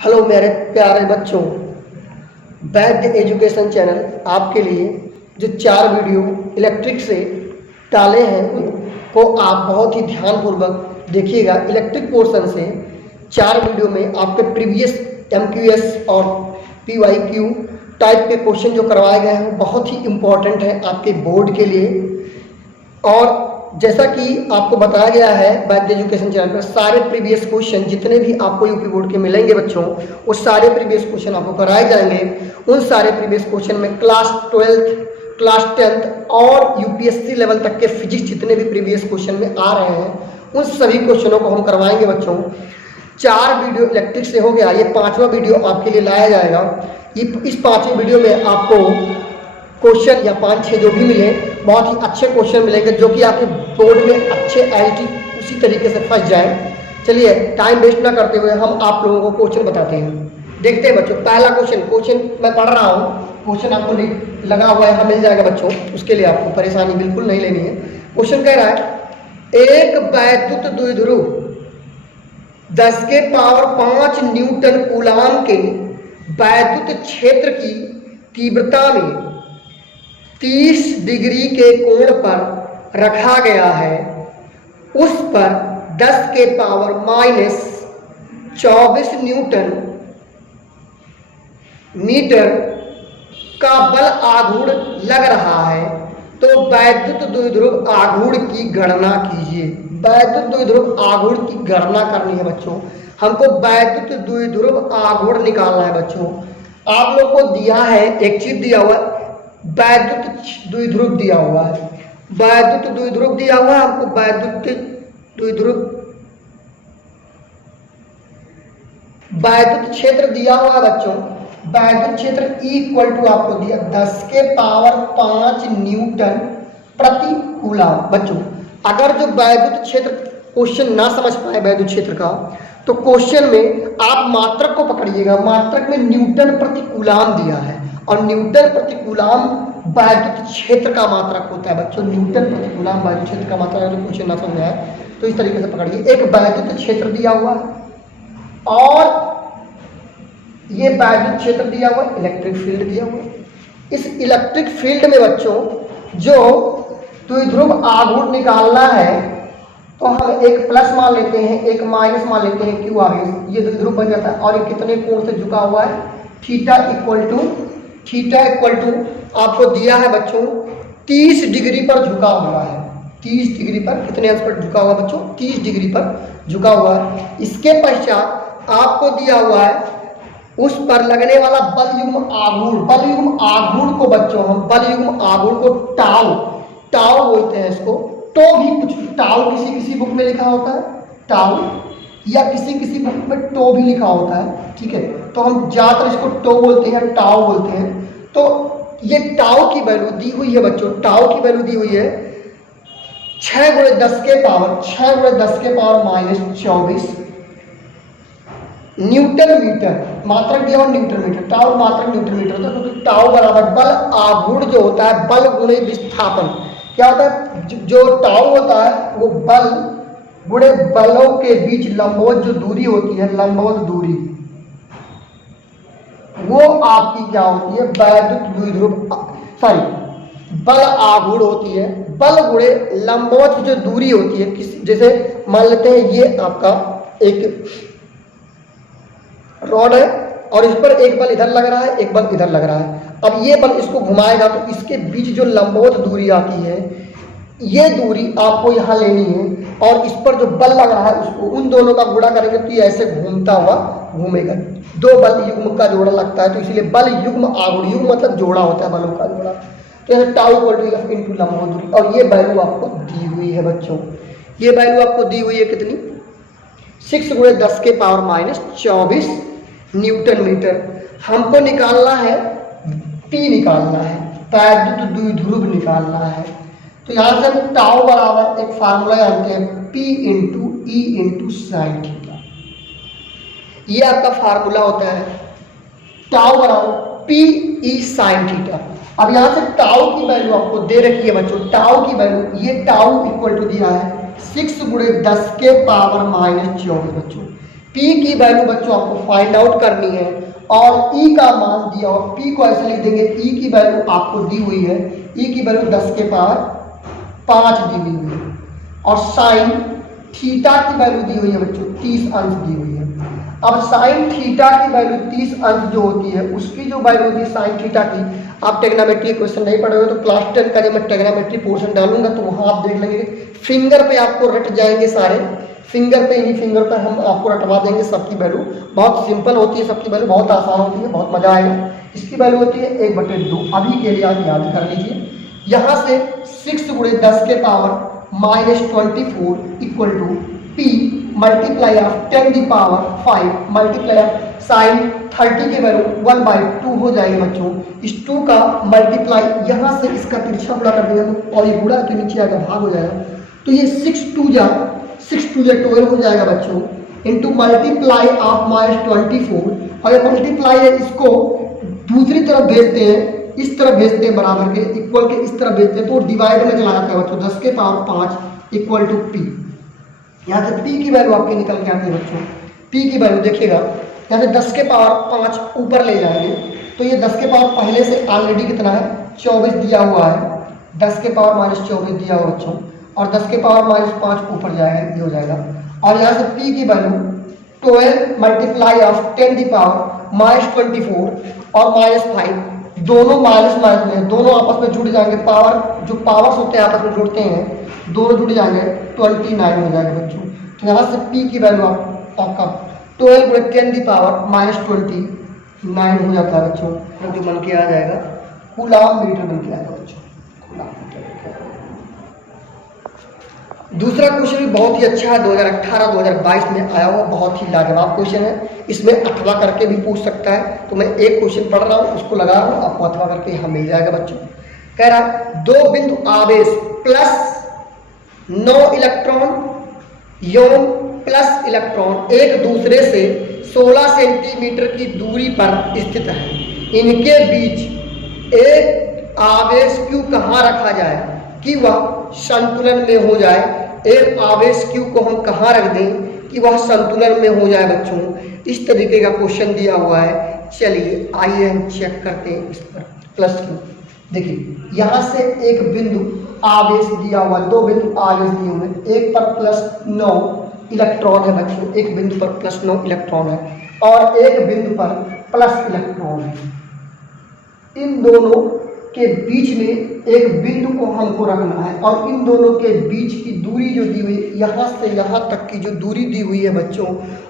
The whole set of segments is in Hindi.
हेलो मेरे प्यारे बच्चों, वैद्य एजुकेशन चैनल आपके लिए जो 4 वीडियो इलेक्ट्रिक से डाले हैं उनको आप बहुत ही ध्यानपूर्वक देखिएगा। इलेक्ट्रिक पोर्शन से 4 वीडियो में आपके प्रीवियस एमक्यूएस और पीवाईक्यू टाइप के क्वेश्चन जो करवाए गए हैं बहुत ही इम्पोर्टेंट है आपके बोर्ड के लिए। और जैसा कि आपको बताया गया है वैद्य एजुकेशन चैनल पर, सारे प्रीवियस क्वेश्चन जितने भी आपको यूपी बोर्ड के मिलेंगे बच्चों, वो सारे प्रीवियस क्वेश्चन आपको कराए जाएंगे। उन सारे प्रीवियस क्वेश्चन में क्लास 12th, क्लास 10th और यूपीएससी लेवल तक के फिजिक्स जितने भी प्रीवियस क्वेश्चन में आ रहे हैं उन सभी क्वेश्चनों को हम करवाएंगे बच्चों। 4 वीडियो इलेक्ट्रिक से हो गया, ये 5वां वीडियो आपके लिए लाया जाएगा। इस 5वें वीडियो में आपको क्वेश्चन या 5-6 जो भी मिले, बहुत ही अच्छे क्वेश्चन मिलेंगे जो कि आपके बोर्ड में अच्छे एलटी उसी तरीके से फंस जाए। चलिए टाइम वेस्ट ना करते हुए हम आप लोगों को क्वेश्चन बताते हैं। देखते हैं बच्चों, पहला क्वेश्चन मैं पढ़ रहा हूँ, क्वेश्चन आपको लगा हुआ है, यहाँ मिल जाएगा बच्चों, उसके लिए आपको परेशानी बिल्कुल नहीं लेनी है। क्वेश्चन कह रहा है एक वैद्युत द्विध्रुव 10 के पावर 5 न्यूटन कूलाम के वैद्युत क्षेत्र की तीव्रता में 30 डिग्री के कोण पर रखा गया है। उस पर 10 के पावर -24 न्यूटन मीटर का बल आघूर्ण लग रहा है, तो वैद्युत द्विध्रुव आघूर्ण की गणना कीजिए। वैद्युत द्विध्रुव आघूर्ण की गणना करनी है बच्चों, हमको वैद्युत द्विध्रुव आघूर्ण निकालना है बच्चों। आप लोग को दिया है, एक चीज दिया हुआ है, वैद्युत द्विध्रुव दिया हुआ है, वैद्युत द्विध्रुव दिया हुआ है हमको, वैद्युत क्षेत्र दिया हुआ है बच्चों। वैद्युत क्षेत्र इक्वल टू आपको दिया 10 के पावर 5 न्यूटन प्रति कूलाम। बच्चों अगर जो वैद्युत क्षेत्र क्वेश्चन ना समझ पाए वैद्युत क्षेत्र का, तो क्वेश्चन में आप मात्रक को पकड़िएगा। मात्रक में न्यूटन प्रति कूलाम दिया है और न्यूटन प्रति कूलाम वैद्युत क्षेत्र का मात्रक होता है बच्चों। न्यूटन प्रति कूलाम वैद्युत क्षेत्र का मात्रक है। जो क्वेश्चन ना समझ आए तो इस तरीके से पकड़िए, एक वैद्युत क्षेत्र दिया हुआ है और ये वैद्युत क्षेत्र दिया हुआ है, इलेक्ट्रिक फील्ड दिया हुआ है। इस इलेक्ट्रिक फील्ड में बच्चों जो द्विध्रुव आघूर्ण निकालना है, तो हम एक प्लस मान लेते हैं, एक माइनस मान लेते हैं, क्यों आगे ये द्विध्रुव बन जाता है। और ये कितने कोण से झुका हुआ है, थीटा इक्वल टू आपको दिया है बच्चों 30 डिग्री पर झुका हुआ है। 30 डिग्री पर, कितने अंश पर झुका हुआ बच्चों, 30 डिग्री पर झुका हुआ है। इसके पश्चात आपको दिया हुआ है उस पर लगने वाला बल युग्म आघूर्ण। बल युग्म आघूर्ण को बच्चों हम बल युग्म आघूर्ण को टाउ बोलते हैं इसको। तो भी कुछ टाउ किसी बुक में लिखा होता है, टाउ, या किसी बुक में टो भी लिखा होता है, ठीक है। तो हम ज्यादातर इसको टो बोलते हैं, टाउ बोलते हैं। तो ये टाउ की वैल्यू दी हुई है बच्चों, टाउ की वैल्यू दी हुई है 6 × 10 के पावर -24 न्यूटन मीटर। मात्रक दिया हुआ न्यूटन मीटर, टाउ मात्रक न्यूटन मीटर होता है, क्योंकि टाउ बराबर बल आघूर्ण जो होता है, बल गुणे विस्थापन। क्या होता है, जो टाउ होता है वो बल गुणे बलों के बीच लंबवत जो दूरी होती है, लंबवत दूरी, वो आपकी क्या होती है, वैद्युत द्विध्रुव बल आघूर्ण होती है। बल गुणे लंबवत जो दूरी होती है, जैसे मान लेते हैं ये आपका एक रॉड है और इस पर एक बल इधर लग रहा है, एक बल इधर लग रहा है। अब ये बल इसको घुमाएगा तो इसके बीच जो लंबवत दूरी आती है, ये दूरी आपको यहाँ लेनी है और इस पर जो बल लग रहा है उसको उन दोनों का गुणा करेंगे तो ये ऐसे घूमता हुआ घूमेगा। 2 बल युग्म का जोड़ा लगता है, तो इसलिए बल युग्म आघूर्ण, युग्म मतलब जोड़ा होता है, बलों का जोड़ा। तो यहाँ टाउ इक्वल टू F × लंबवत दूरी, और ये वैल्यू आपको दी हुई है बच्चों। ये वैल्यू आपको दी हुई है कितनी, 6 × 10 के पावर -24 न्यूटन मीटर। हमको निकालना है P, निकालना है वैद्युत द्विध्रुव निकालना है। तो यहां से हम टाउ बराबर एक फार्मूला जानते हैं, P × E × sin थीटा। ये आपका फार्मूला होता है, टाउ बराबर P E sin थीटा। अब यहां से टाउ की वैल्यू आपको दे रखी है बच्चों, टाउ की वैल्यू, ये टाउ इक्वल टू दिया है 6 × 10 के पावर -24 बच्चों। P की वैल्यू बच्चों आपको फाइंड आउट करनी है और E का मान दिया और P को ऐसे लिख देंगे, E की वैल्यू आपको दी हुई है, E की वैल्यू 10 के पावर 5 दी हुई है और साइन थीटा की वैल्यू दी हुई है बच्चों 30 अंश दी हुई है। अब साइन थीटा की वैल्यू 30 अंश जो होती है उसकी जो वैल्यू होती है साइन थीटा की, आप टेग्नोमेट्री क्वेश्चन नहीं पढ़े हो तो क्लास 10 का जब मैं टेग्नोमेट्री पोर्शन डालूंगा तो वहां आप देख लेंगे, फिंगर पे आपको रट जाएंगे सारे, फिंगर पे, इन्हीं फिंगर पे हम आपको रटवा देंगे। सबकी वैल्यू बहुत सिंपल होती है, सबकी वैल्यू बहुत आसान होती है, बहुत मजा आएगा। इसकी वैल्यू होती है 1/2। अभी के लिए आप याद कर लीजिए, यहाँ से 6 गुणे 10 के power -24 equal to P multiply of 10 की पावर 5 मल्टीप्लाई ऑफ साइन 30 की वैल्यू 1/2 हो जाएगी बच्चों। इस 2 का मल्टीप्लाई यहाँ से इसका तिरछा गुणा कर देंगे और ये गुणा के नीचे आकर भाग हो जाएगा, तो ये 6 2 जा 12 हो जाएगा बच्चों, इंटू मल्टीप्लाई ऑफ -24 और ये मल्टीप्लाई है, इसको दूसरी तरफ भेजते हैं, इस तरफ भेजते हैं बराबर के, इक्वल के इस तरफ भेजते हैं तो डिवाइड में चला जाता है बच्चों, 10 के पावर 5 इक्वल टू P। यहाँ से P की वैल्यू आपकी निकल के आती है बच्चों। P की वैल्यू देखिएगा, यहाँ से 10 के पावर 5 ऊपर ले जाएंगे तो ये 10 के पावर पहले से ऑलरेडी कितना है 24 दिया हुआ है, 10 के पावर -24 दिया हुआ बच्चों, और 10 के पावर -5 ऊपर जाएगा, ये हो जाएगा। और यहाँ से P की वैल्यू 12 मल्टीप्लाई ऑफ 10 की पावर -24 और -5, दोनों माइनस माइनस में, दोनों आपस में जुड़ जाएंगे, पावर जो पावर्स होते हैं आपस में जुड़ते हैं, दोनों जुड़ जाएंगे, 29 हो जाएगा बच्चों। तो यहाँ से P की वैल्यू आपका 12 गुणे 10 की पावर -29 हो जाता है बच्चों, जो बन के आ जाएगा कूलम मीटर बन के आएगा बच्चों, कूलम मीटर। दूसरा क्वेश्चन भी बहुत ही अच्छा है, 2018-2022 में आया हुआ बहुत ही लाजवाब क्वेश्चन है। इसमें अथवा करके भी पूछ सकता है, तो मैं एक क्वेश्चन पढ़ रहा हूँ उसको लगा रहा हूँ, आपको अथवा करके यहाँ मिल जाएगा बच्चों। कह रहा है 2 बिंदु आवेश +9 इलेक्ट्रॉन यौन प्लस इलेक्ट्रॉन एक दूसरे से 16 सेंटीमीटर की दूरी पर स्थित है, इनके बीच एक आवेश Q कहाँ रखा जाए कि वह संतुलन में हो जाए। एक आवेश Q को हम कहाँ रख दें कि वह संतुलन में हो जाए बच्चों, इस तरीके का क्वेश्चन दिया हुआ है। चलिए आइए हम चेक करते हैं इस पर। +Q देखिए, यहाँ से एक बिंदु आवेश दिया हुआ, 2 बिंदु आवेश दिए हुए, एक पर +9 इलेक्ट्रॉन है बच्चों, एक बिंदु पर +9 इलेक्ट्रॉन है और एक बिंदु पर प्लस इलेक्ट्रॉन है। इन दोनों के बीच में एक बिंदु को हमको रखना है और इन दोनों के बीच की दूरी जो दी हुई है, यहाँ से यहाँ तक की जो दूरी दी हुई है बच्चों,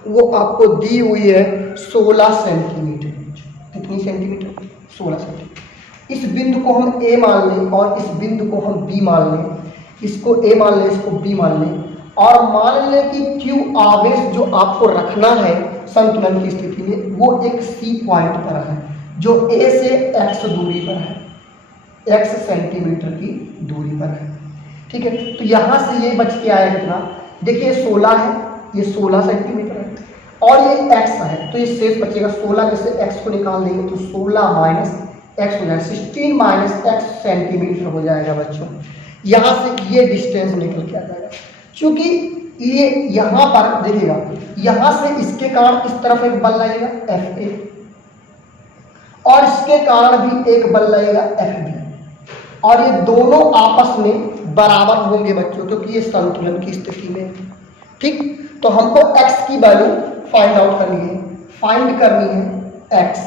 वो आपको दी हुई है 16 सेंटीमीटर। कितनी सेंटीमीटर? 16 सेंटीमीटर। इस बिंदु को हम A मान लें और इस बिंदु को हम B मान लें, इसको A मान लें, इसको B मान लें और मान लें कि Q आवेश जो आपको रखना है संतुलन की स्थिति में, वो एक C पॉइंट पर है जो A से X दूरी पर है, X सेंटीमीटर की दूरी पर है। ठीक है, तो यहाँ से ये बच के आया कितना, देखिए 16 है, ये 16 सेंटीमीटर है और ये X है, तो ये शेष बचेगा 16 में से X को निकाल देंगे तो 16 माइनस X हो जाएगा, 16 - X सेंटीमीटर हो जाएगा बच्चों। यहाँ से ये डिस्टेंस निकल के आ जाएगा, क्योंकि ये यहाँ पर देखिएगा, यहाँ से इसके कारण इस तरफ एक बल लगेगा Fa और इसके कारण भी एक बल लगेगा Fb और ये दोनों आपस में बराबर होंगे बच्चों, क्योंकि ये संतुलन की स्थिति में। ठीक, तो हमको x की वैल्यू फाइंड आउट करनी है, फाइंड करनी है x,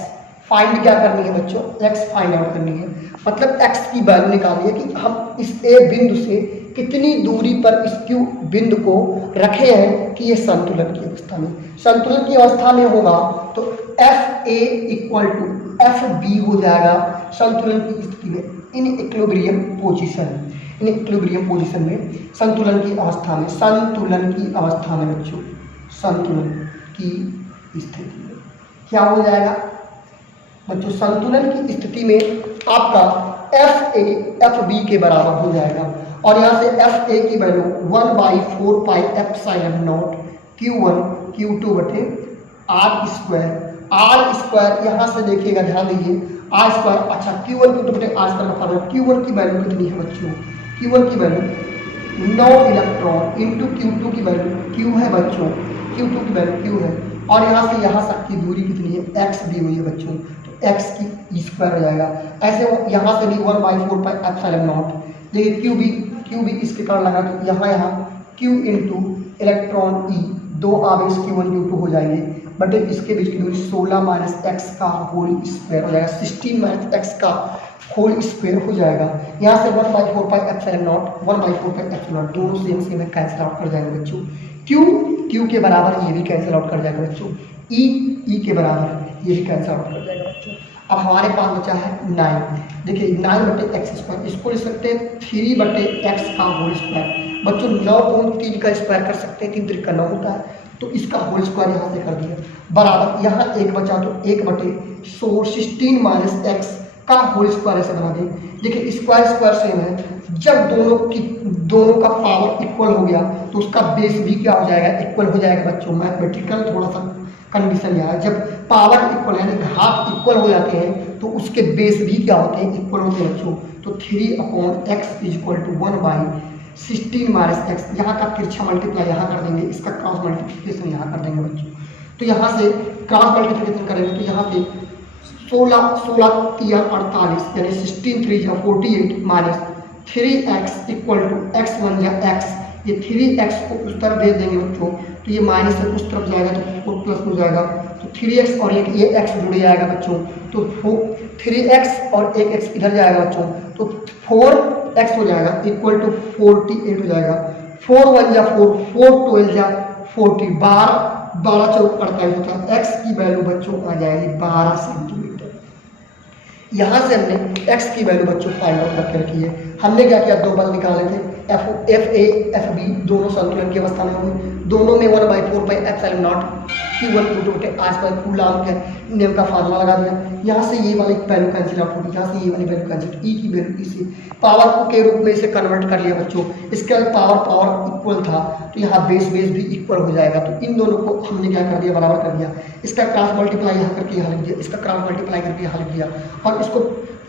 फाइंड क्या करनी है बच्चों, x फाइंड आउट करनी है, मतलब x की वैल्यू निकालनी है कि हम इस A बिंदु से कितनी दूरी पर इस Q बिंदु को रखे हैं कि ये संतुलन की अवस्था में, संतुलन की अवस्था में होगा तो FA = FB हो जाएगा संतुलन की स्थिति में, in equilibrium position, in equilibrium position में संतुलन की अवस्था में, संतुलन की अवस्था में बच्चों, संतुलन की स्थिति में क्या हो जाएगा बच्चों, संतुलन की स्थिति में आपका FA FB के बराबर हो जाएगा और यहाँ से FA की वैल्यू 1/4 पाई ε0 Q1 Q2 R स्क्वायर, यहाँ से देखिएगा, ध्यान दीजिए R स्क्वायर, अच्छा Q1 Q2 R स्क्वायर का फॉर्मूला, Q1 की वैल्यू कितनी है बच्चों, Q1 की वैल्यू 9 इलेक्ट्रॉन इंटू Q2 की वैल्यू Q है बच्चों Q2 की वैल्यू Q है, और यहाँ से यहाँ तक की दूरी कितनी है, x दी हुई है बच्चों, तो x की स्क्वायर हो जाएगा। ऐसे यहाँ से भी 1/4 पाई एप्सिलॉन नॉट, लेकिन Q भी इसके कारण लगा, तो यहाँ Q इंटू इलेक्ट्रॉन E, दो आवेश Q1 Q2 हो जाएंगे, बट इसके बीच की दूरी 16 माइनस एक्स का होल स्क्वायर हो जाएगा, 16 माइनस एक्स का होल स्क्वायर हो जाएगा। यहाँ से 1/4 pi epsilon not, 1/4 pi epsilon not, दोनों सेम में कैंसिल आउट कर जाएंगे बच्चों। Q के बराबर ये भी कैंसिल आउट कर जाएगा बच्चों, E के बराबर ये भी कैंसिल आउट कर जाएगा बच्चों। अब हमारे पास बचा है 9। देखिए 9/x स्क्वायर, इसको लिख सकते हैं 3/x का होल स्क्वायर। बच्चों 9 को 3 का स्क्वायर कर सकते हैं, 3 3 का 9 होता है, तो इसका होल स्क्वायर यहाँ से कर दिया, बराबर यहाँ 1 बचा, तो 1/16 माइनस एक्स का होल स्क्वायर ऐसे बना दें। देखिए स्क्वायर स्क्वायर सेम है, जब दोनों का पावर इक्वल हो गया तो उसका बेस भी क्या हो जाएगा, इक्वल हो जाएगा बच्चों। मैथमेटिकल थोड़ा सा कंडीशन यहाँ है, जब पावर इक्वल यानी घात इक्वल हो जाते हैं तो उसके बेस भी क्या होते हैं, इक्वल होते हैं बच्चों। तो 3/x is equal to 1/16 minus X, यहाँ का तिरछा मल्टीप्लाई यहाँ कर देंगे, इसका क्रॉस मल्टीप्लिकेशन यहाँ कर देंगे बच्चों। तो यहाँ से क्रॉस मल्टीप्लिकेशन करेंगे तो यहाँ पे 16 3 48 यानी 16 3 48 minus 3x equal to x 1 या x, ये 3x को उस तरफ भेज देंगे बच्चों, तो ये माइनस से उस तरफ जाएगा तो 4 प्लस हो जाएगा, तो 3x और ये x जुड़ जाएगा बच्चों, तो 3x और एक x इधर जाएगा बच्चों, तो 4x हो जाएगा इक्वल टू 48 हो जाएगा। 4 1 या 4, 4 12 या 40, 12 चौक 48 होता है। x की वैल्यू बच्चों आ जाएगी 12 सेंटीमीटर। यहाँ से हमने x की वैल्यू बच्चों फाइंड आउट करके रखी है। हमने क्या किया, 2 बल निकाले थे, FA FB दोनों संतुलन की अवस्था में होंगे, दोनों में 1/4 pi epsilon not Q1 Q2 के आसपास कूलॉम के नियम का फार्मूला लगा दिया। यहाँ से ये वाली वैल्यू कैंसिल आउट होगी, यहाँ से ये वाली वैल्यू कैंसिल, E की वैल्यू इसे पावर को के रूप में इसे कन्वर्ट कर लिया बच्चों। इसके पावर इक्वल था तो यहाँ बेस भी इक्वल हो जाएगा, तो इन दोनों को हमने क्या कर दिया, बराबर कर दिया। इसका क्रॉस मल्टीप्लाई यहाँ करके यहाँ लिख दिया, इसका क्रॉस मल्टीप्लाई करके यहाँ लिख दिया, और इसको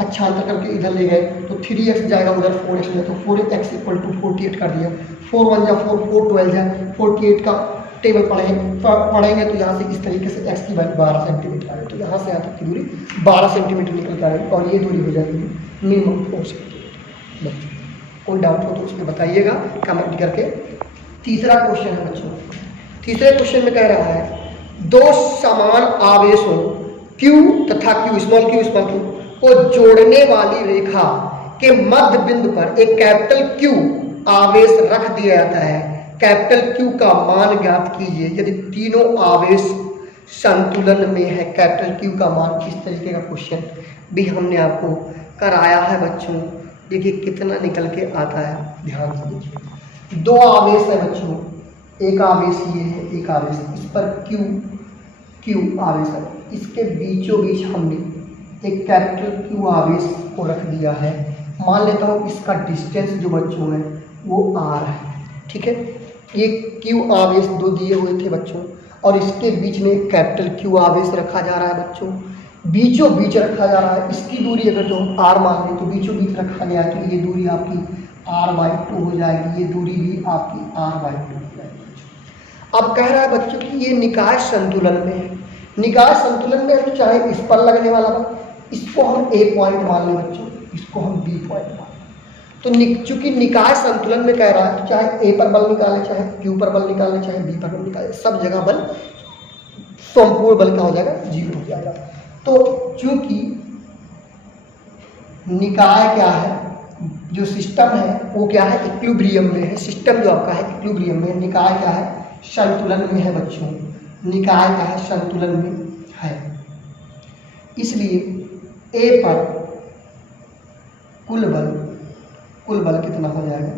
अच्छा अंतर करके इधर ले गए, तो 3x जाएगा उधर 4x में, तो 4x इक्वल टू 48 कर दिया। 4 1 या 4, 4 12 या 48 का टेबल पढ़ेंगे तो यहाँ से इस तरीके से x की वैल्यू 12 सेंटीमीटर आ गई, तो यहाँ से यहाँ तक की दूरी 12 सेंटीमीटर निकल के आ गई, और ये दूरी हो जाएगी मिनिमम 4 सेंटीमीटर। कोई डाउट हो तो उसमें बताइएगा कमेंट करके। तीसरा क्वेश्चन है बच्चों, तीसरे क्वेश्चन में कह रहा है 2 समान आवेशों Q तथा Q स्मॉल q को जोड़ने वाली रेखा के मध्य बिंदु पर एक कैपिटल Q आवेश रख दिया जाता है, कैपिटल Q का मान ज्ञात कीजिए यदि तीनों आवेश संतुलन में है। कैपिटल Q का मान, इस तरीके का क्वेश्चन भी हमने आपको कराया है बच्चों। देखिए कितना निकल के आता है, ध्यान से देखिए। 2 आवेश है बच्चों, एक आवेश ये है, एक आवेश इस पर Q आवेश है, इसके बीचों बीच हमने एक कैपिटल Q आवेश को रख दिया है। मान लेता हूँ इसका डिस्टेंस जो बच्चों है वो r है, ठीक है। ये Q आवेश 2 दिए हुए थे बच्चों, और इसके बीच में एक कैपिटल Q आवेश रखा जा रहा है बच्चों, बीचों बीच रखा जा रहा है। इसकी दूरी अगर जो हम r मान लें तो बीचों बीच रखा गया तो ये दूरी आपकी r/2 हो जाएगी, ये दूरी भी आपकी r/2 हो जाएगी। अब कह रहा है बच्चों कि ये निकाय संतुलन में है, निकाय संतुलन में है तो चाहे इस पर लगने वाला बल, इसको हम A पॉइंट मान लें बच्चों, इसको हम B पॉइंट मान लें। तो चूंकि निकाय संतुलन में कह रहा है तो चाहे A पर बल निकालें, चाहे Q पर बल निकालें, चाहे B पर बल निकालें, सब जगह बल संपूर्ण बल का हो जाएगा, 0 हो जाएगा। तो चूंकि निकाय क्या है, जो सिस्टम है वो क्या है, इक्विलिब्रियम में है। सिस्टम जो आपका है इक्विलिब्रियम में, निकाय क्या है, संतुलन में है बच्चों। निकाय क्या है, संतुलन में है। इसलिए A पर कुल बल कितना हो जाएगा,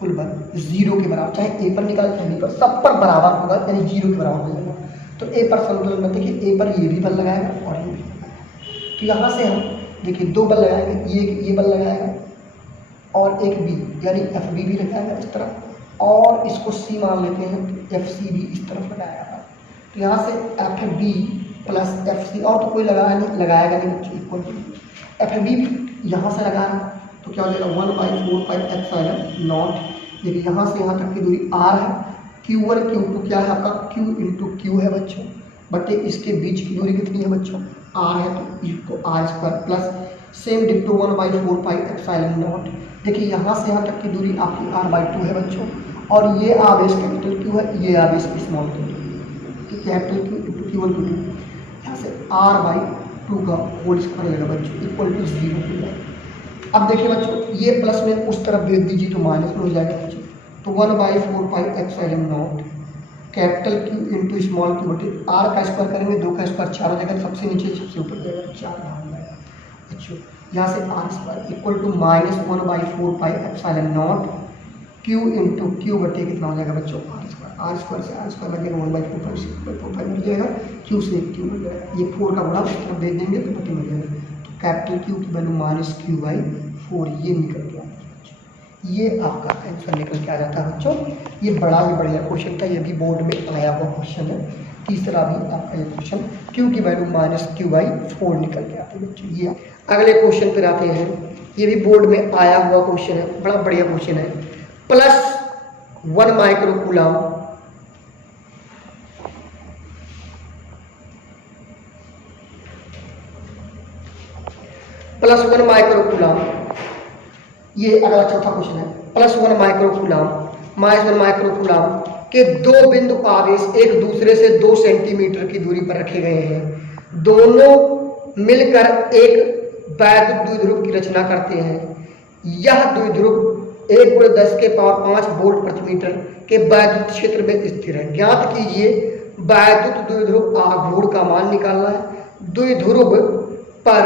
कुल बल 0 के बराबर, चाहे A पर निकाले चाहे B पर, सब पर बराबर होगा, यानी 0 के बराबर हो जाएगा। तो A पर संतुलन में देखिए A पर ये भी बल लगाएगा और ये भी लगाएगा। तो यहाँ से हम देखिए 2 बल लगाएंगे, ये बल लगाएगा और एक B यानी FB भी लगाएगा इस तरफ, और इसको C मान लेते हैं तो FC भी इस तरफ लगाएगा। तो यहाँ से FB प्लस FC, और तो कोई लगाएगा नहीं बच्चों, इक्वल टू FB भी यहाँ से लगाएगा तो क्या हो जाएगा 1/4 पाई एप्सिलॉन नॉट। देखिए यहाँ से यहाँ तक की दूरी r है, Q1 Q2 क्या है आपका Q इंटू Q है बच्चों, बटे इसके बीच की दूरी कितनी है बच्चों R है, तो इसको R स्क्वायर प्लस सेम डिक्टो 1/4 पाई एप्सिलॉन नॉट। देखिए यहाँ से यहाँ तक की दूरी आपकी R/2 है बच्चों, और ये आवेश कैपिटल Q है, ये आवेश स्मॉल Q है, capital Q into Q1 Q2, यहाँ से R/2 का होल स्क्वायर लगेगा बच्चों इक्वल टू 0 हो जाएगा। अब देखिए बच्चों ये प्लस में उस तरफ भेज दीजिए तो माइनस में हो जाएगा बच्चों, तो 1/4 pi epsilon not capital Q into small Q बटे R का स्क्वायर करेंगे, 2 का स्क्वायर 4 हो जाएगा, सबसे नीचे सबसे ऊपर जाएगा 4 यहाँ हो जाएगा बच्चों। यहाँ से R square equal to -1/4 pi epsilon not Q into Q बटे कितना हो जाएगा बच्चों R स्क्वायर से R स्क्वायर लगेगा 1/4 पाई मिल जाएगा, Q से Q मिल जाएगा, ये 4 का गुणा उस तरफ भेज देंगे तो बटे मिल जाएगा, तो कैपिटल Q की वैल्यू -Q/4 ये निकल के आता है। ये आपका आंसर निकल के आ जाता है बच्चों। ये बड़ा ही बढ़िया क्वेश्चन था, ये भी बोर्ड में आया हुआ क्वेश्चन है। तीसरा भी आपका ये क्वेश्चन Q की वैल्यू -Q/4 निकल के आती है बच्चों। ये अगले क्वेश्चन पर आते हैं, ये भी बोर्ड में आया हुआ क्वेश्चन है, बड़ा बढ़िया क्वेश्चन है। +1 माइक्रोकूलम +1 माइक्रोकूलम, ये अगला चौथा क्वेश्चन है। +1 माइक्रोकूलम -1 माइक्रोकूलम के दो बिंदु आवेश एक दूसरे से 2 सेंटीमीटर की दूरी पर रखे गए हैं, दोनों मिलकर एक वैद्युत द्विध्रुव की रचना करते हैं। यह द्विध्रुव 1×10⁵ वोल्ट प्रति मीटर के वैद्युत क्षेत्र में स्थिर है। ज्ञात कीजिए वैद्युत द्विध्रुव आघूर्ण का मान निकालना है। द्विध्रुव पर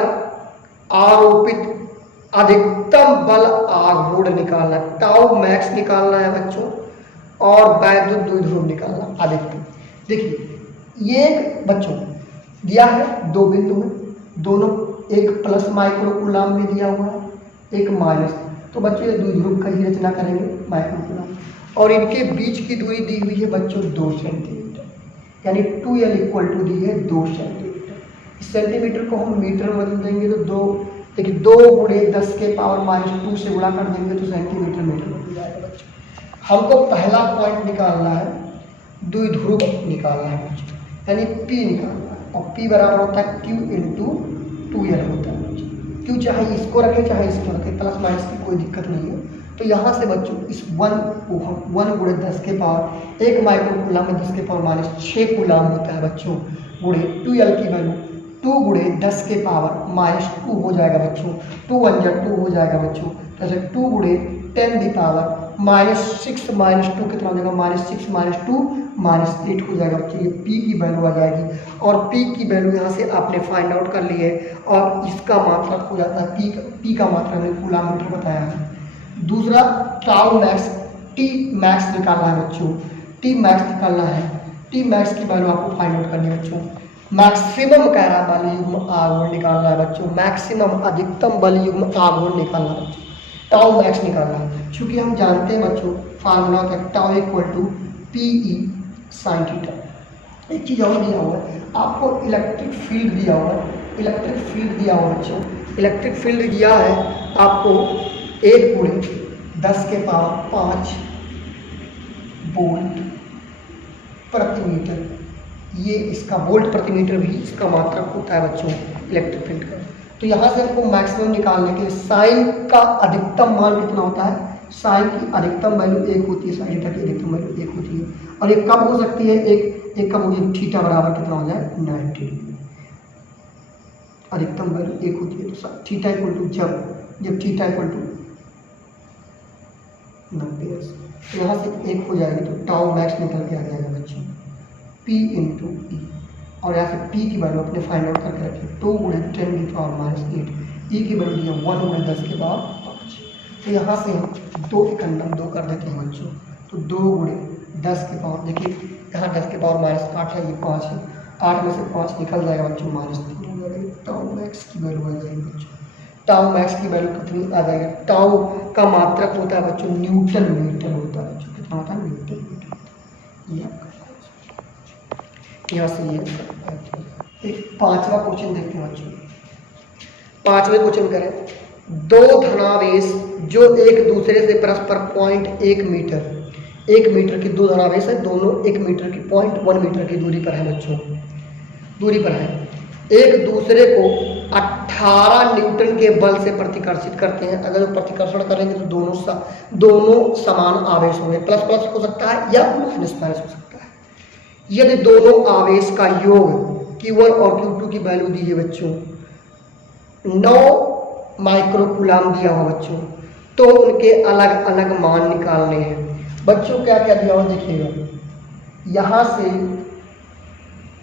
आरोपित अधिकतम बल आघूर्ण निकालना है, टाउ मैक्स निकालना है बच्चों, और वैद्युत द्विध्रुव निकालना अधिकतम। देखिए ये बच्चों दिया है दो बिंदु में, दोनों एक प्लस माइक्रोकूलम में दिया हुआ है, एक माइनस, तो बच्चों ये द्विध्रुव का ही रचना करेंगे माइक्रोकूलम, और इनके बीच की दूरी दी हुई है बच्चों 2 सेंटीमीटर, यानी 2L इक्वल टू दी है 2 सेंटीमीटर। इस सेंटीमीटर को हम मीटर में बदल देंगे तो 2 देखिए 2×10⁻² से गुणा कर देंगे तो सेंटीमीटर मीटर में जाएगा बच्चों। हमको पहला पॉइंट निकालना है, द्विध्रुव निकालना है बच्चों, यानी P निकालना है, और P बराबर होता है Q इंटू 2L होता है बच्चों। Q चाहे इसको रखें चाहे इसको रखें, प्लस माइनस की कोई दिक्कत नहीं है। तो यहाँ से बच्चों इस 1 को हम 1×10⁻1 माइक्रोकूलम में 10⁻6 कूलम होता है बच्चों, गुणे 2L की वैल्यू 2×10⁻² हो जाएगा बच्चों, 2 1 2 हो जाएगा बच्चों, जैसे 2×10⁻⁻6 -2 कितना हो जाएगा -6 -2 -8 हो जाएगा बच्चों। ये P की वैल्यू आ जाएगी, और P की वैल्यू यहाँ से आपने फाइंड आउट कर ली है, और इसका मात्रक हो जाता है P का मात्रक हमने कूलम मीटर बताया है। दूसरा टाउ मैक्स T मैक्स निकालना है बच्चों, T मैक्स निकालना है, T मैक्स की वैल्यू आपको फाइंड आउट करनी है बच्चों। मैक्सिमम कह रहा बल युग्म आघूर्ण निकालना है बच्चों, मैक्सिमम अधिकतम बल युग्म आघूर्ण निकालना है बच्चों, टाउ मैक्स निकालना है। चूंकि हम जानते हैं बच्चों फार्मूला होता है tau equal to PE sin theta. एक चीज़ और दिया हुआ है आपको, इलेक्ट्रिक फील्ड दिया हुआ है, इलेक्ट्रिक फील्ड दिया हुआ बच्चों, इलेक्ट्रिक फील्ड दिया है आपको 1×10⁵ वोल्ट प्रति मीटर, ये इसका वोल्ट प्रति मीटर भी इसका मात्रक होता है बच्चों इलेक्ट्रिक फील्ड का। तो यहाँ से हमको मैक्सिमम निकालने के लिए साइन का अधिकतम मान कितना होता है, साइन की अधिकतम वैल्यू 1 होती है, साइन थीटा की अधिकतम वैल्यू 1 होती है, और ये कब हो सकती है, एक कब होगी थीटा बराबर कितना हो जाए 90 डिग्री, अधिकतम वैल्यू 1 होती है। तो थीटा इक्वल टू जब थीटा इक्वल टू 90, यहाँ से 1 हो जाएगी तो टाउ मैक्स निकल के आ जाएगा बच्चों P इंटू E, और यहाँ से P की वैल्यू अपने फाइंड आउट करके रखिए 2×10⁻⁸ E की वैल्यू दी है 1×10⁵। तो यहाँ से हम 2 एकंडम 2 कर देते हैं बच्चों, तो 2×10⁻, देखिए यहाँ 10⁻8 है, ये 5 है, 8 में से 5 निकल जाएगा बच्चों -3 हो जाएगा। टाउ मैक्स की वैल्यू आ जाएगी बच्चों, टाउ मैक्स की वैल्यू कितनी आ जाएगी, टाउ का मात्रक होता है बच्चों न्यूटन मीटर होता है बच्चों, कितना होता है न्यूटन मीटर। ये आपका यहाँ से ये एक 5वां क्वेश्चन देखते हैं बच्चों। 5वें क्वेश्चन करें, दो धनावेश जो एक दूसरे से परस्पर 0.1 मीटर 1 मीटर की दो धनावेश है, दोनों 1 मीटर की 0.1 मीटर की दूरी पर है बच्चों, दूरी पर है। एक दूसरे को 18 न्यूटन के बल से प्रतिकर्षित करते हैं। अगर वो प्रतिकर्षण करेंगे तो दोनों समान आवेश होंगे, प्लस प्लस हो सकता है या माइनस माइनस हो सकता है। यदि दोनों आवेश का योग Q1 और Q2 की वैल्यू दी है बच्चों 9 माइक्रोकूलाम दिया हो बच्चों, तो उनके अलग अलग मान निकालने हैं बच्चों। क्या क्या दिया हो देखिएगा, यहाँ से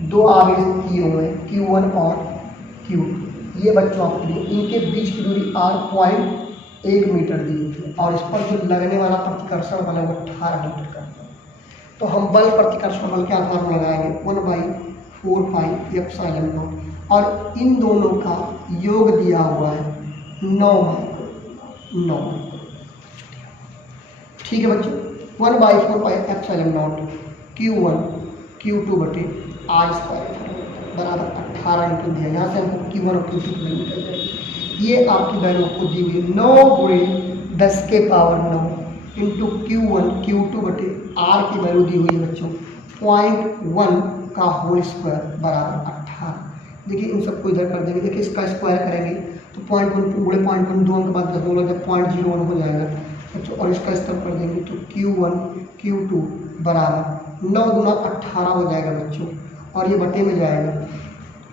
दो आवेश दिए हुए हैं Q1 और Q2, ये बच्चों आपके लिए इनके बीच की दूरी r.1 मीटर दी हुई है और इस पर जो लगने वाला प्रतिकर्षण बल है वो 18 न्यूटन का है। तो हम बल प्रतिकर्षण बल के आधार पर लगाएंगे 1/4 पाई एप्सिलॉन नॉट और इन दोनों का योग दिया हुआ है 9 ठीक है बच्चों। 1/4 pi epsilon not Q1 Q2 बटे r² बराबर 18 न्यूटन दिया। यहाँ से हमको Q1 और Q2 की वैल्यू निकल जाएगी। ये आपकी वैल्यू आपको दी हुई 9 गुणे 10 के पावर 9 इंटू Q1 Q2 बटे R की वैल्यू दी हुई है बच्चों 0.1 का होल स्क्वायर बराबर 18। देखिए इन सबको इधर कर देंगे, देखिए इसका स्क्वायर करेंगे तो 0.1 गुणे 0.1 2 के बाद 2 लगे 0.01 हो जाएगा बच्चों, और इसका स्तर कर देंगे तो Q1 Q2 बराबर 9 गुना 18 हो जाएगा बच्चों, और ये बटे में जाएगा,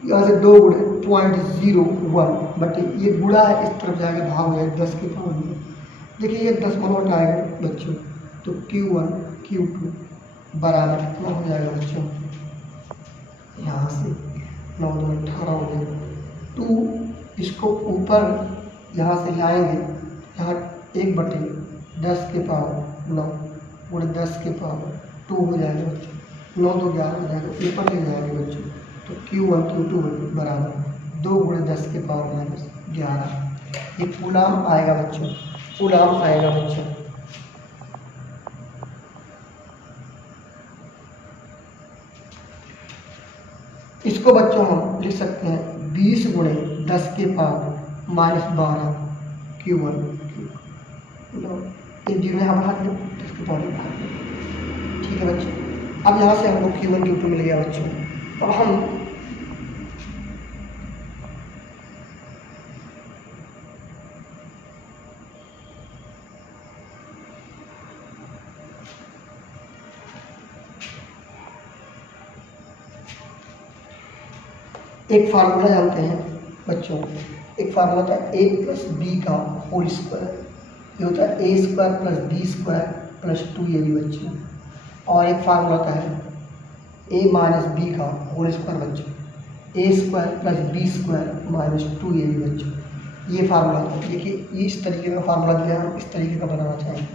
यहाँ से 2 गुणे 0.01 बटे ये गुणा है इस तरफ जाएगा भाग हो जाएगा 10 के पावर में। देखिए ये 10 बनवट आएगा बच्चों, तो Q1 Q2 बराबर कितना हो जाएगा बच्चों, यहाँ से 9 2 18 हो जाएगा। 2 इसको ऊपर यहाँ से लाएंगे, यहाँ 1 बटे 10 के पावर 9 गुणे 10 के पावर 2 हो जाएगा बच्चों, 9 2 11 हो जाएगा, ऊपर ले जाएंगे बच्चों तो Q1 Q2 बराबर 2 गुणे 10 के पावर -11। ये कूलाम आएगा बच्चों, कूलाम आएगा बच्चों। इसको बच्चों हम लिख सकते हैं 20 गुणे 10 के पावर -12 Q1 ये जीरो यहाँ बढ़ा दिया 10 के पावर ठीक है बच्चों। अब यहाँ से हमको Q1 Q2 मिल गया बच्चों। अब हम एक फार्मूला जानते हैं बच्चों, एक फार्मूला होता है a प्लस बी का होल स्क्वायर, ये होता है a square plus B square plus 2ab बच्चों, और एक फार्मूला होता है a माइनस बी का होल स्क्वायर बच्चों, a square plus B square minus 2ab बच्चों। ये फार्मूला देखिए इस तरीके का फार्मूला जो है हम इस तरीके का बनाना चाहेंगे,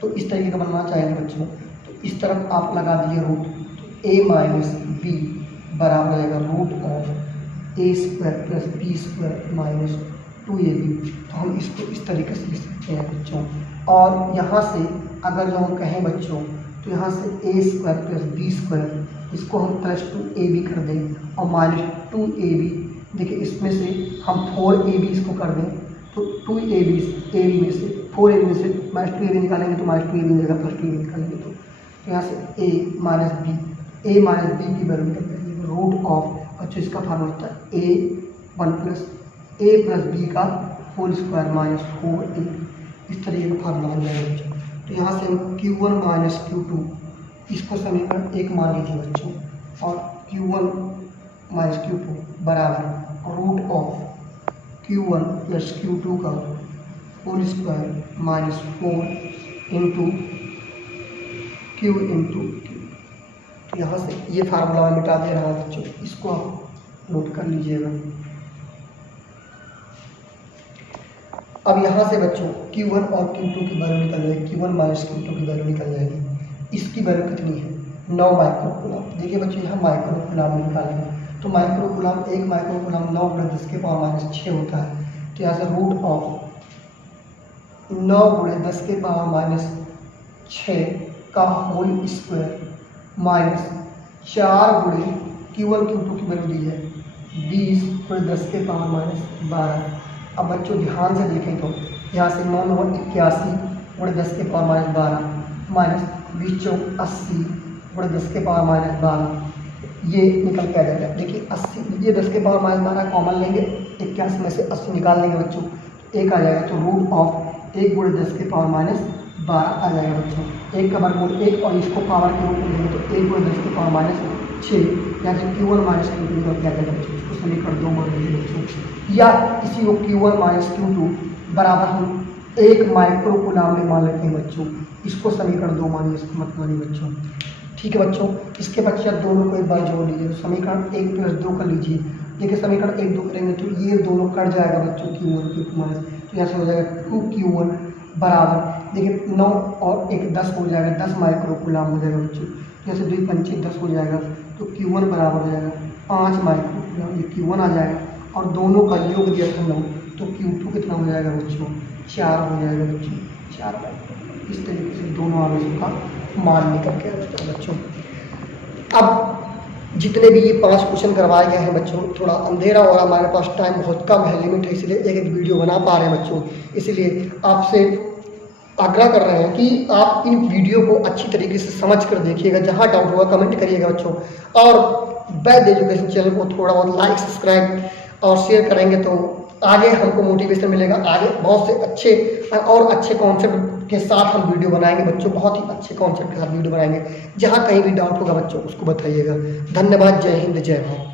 तो इस तरीके का बनाना चाहेंगे बच्चों, तो इस तरफ आप लगा दीजिए रूट, तो a माइनस बी बराबर रहेगा root of a square plus B square minus 2ab। तो हम इसको इस तरीके से लिख सकते हैं बच्चों। और यहाँ से अगर जो हम कहें बच्चों तो यहाँ से a square plus B square इसको हम प्लस 2ab कर दें और माइनस 2ab, देखिए इसमें से हम 4ab इसको कर दें तो 2ab में से 4ab में से माइनस 2ab निकालेंगे तो माइनस 2ab मिलेगा, प्लस 2ab निकालेंगे तो यहाँ से a माइनस बी की वैल्यू निकल जाएगी रूट ऑफ, अच्छा इसका फार्मूला होता है a प्लस बी का होल स्क्वायर माइनस 4a, इस तरीके का फार्मूला बन जाएगा बच्चों। तो यहाँ से हम Q1 माइनस Q2 इसको समीकरण 1 मान लीजिए बच्चों, और Q1 माइनस Q2 बराबर root of Q1 plus Q2 का whole square minus 4 into Q into Q। तो यहाँ से ये फार्मूला मैं मिटा दे रहा हूँ बच्चों, इसको आप नोट कर लीजिएगा। अब यहाँ से बच्चों Q1 और Q2 की वैल्यू निकल जाएगी, Q1 माइनस Q2 की वैल्यू निकल जाएगी। इसकी वैल्यू कितनी है 9 माइक्रोकूलाम। देखिए बच्चों यहाँ माइक्रोकूलाम में निकालेंगे तो माइक्रोकूलाम 1 माइक्रोकूलाम 9 गुणे 10 के पावर माइनस 6 होता है। तो यहाँ से रूट ऑफ 9 गुणे 10 के पावर माइनस 6 का होल स्क्वायर माइनस 4 गुणे Q1 Q2 की वैल्यू दी है 20 गुणे 10 के पावर माइनस 12। अब बच्चों ध्यान से देखें तो यहाँ से 9 9 81 गुणे 10 के पावर माइनस 12 माइनस 20 चौक 80 बड़े 10 के पावर माइनस 12 ये निकल के आ जाएगा। देखिए 80 ये 10 के पावर माइनस 12 कॉमन लेंगे, 81 में से 80 निकाल लेंगे बच्चों, एक आ जाएगा। तो रूट ऑफ 1 गुणे 10 के पावर माइनस 12 आ जाएगा बच्चों। 1 का वर्गमूल 1 और इसको पावर के रूप में लेंगे तो 1 गुणे 10 के पावर माइनस 6 या फिर Q1 माइनस Q2 निकल के आ जाएगा बच्चों। इसको समीकरण 2 मान लीजिए बच्चों, या इसी को Q1 माइनस Q2 बराबर हम 1 माइक्रो कूलाम में मान लेते हैं बच्चों। इसको समीकरण 2 मानिए, इसको मत मानिए बच्चों। ठीक है बच्चों, इसके पश्चात दोनों को एक बार जोड़ लीजिए। तो समीकरण 1 प्लस 2 कर लीजिए। देखिए समीकरण 1 2 करेंगे तो ये दोनों कट जाएगा बच्चों, Q1 Q2 माइनस, तो यहाँ से हो जाएगा 2Q1 बराबर, देखिए 9 और 1 10 हो जाएगा, 10 माइक्रो कूलाम हो जाएगा बच्चों। जैसे 2 पंचे 10 हो जाएगा, तो Q1 बराबर हो जाएगा 5 माइक्रो कूलाम, ये Q1 आ जाएगा। और दोनों का योग दिया था 9, तो Q2 कितना हो जाएगा बच्चों, 4 हो जाएगा बच्चों, 4 माइक्रो। इस तरीके से दोनों आवेशों का मान निकल के आ जाता है बच्चों। अब जितने भी ये 5 क्वेश्चन करवाए गए हैं बच्चों, थोड़ा अंधेरा हो रहा, हमारे पास टाइम बहुत कम है, लिमिट है, इसलिए एक एक वीडियो बना पा रहे हैं बच्चों। इसलिए आपसे आग्रह कर रहे हैं कि आप इन वीडियो को अच्छी तरीके से समझ कर देखिएगा, जहाँ डाउट होगा कमेंट करिएगा बच्चों। और वैद एजुकेशन चैनल को थोड़ा बहुत लाइक सब्सक्राइब और शेयर करेंगे तो आगे हमको मोटिवेशन मिलेगा, आगे बहुत से अच्छे और अच्छे कॉन्सेप्ट के साथ हम वीडियो बनाएंगे बच्चों, बहुत ही अच्छे कॉन्सेप्ट के साथ वीडियो बनाएंगे। जहाँ कहीं भी डाउट होगा बच्चों उसको बताइएगा। धन्यवाद, जय हिंद, जय भारत।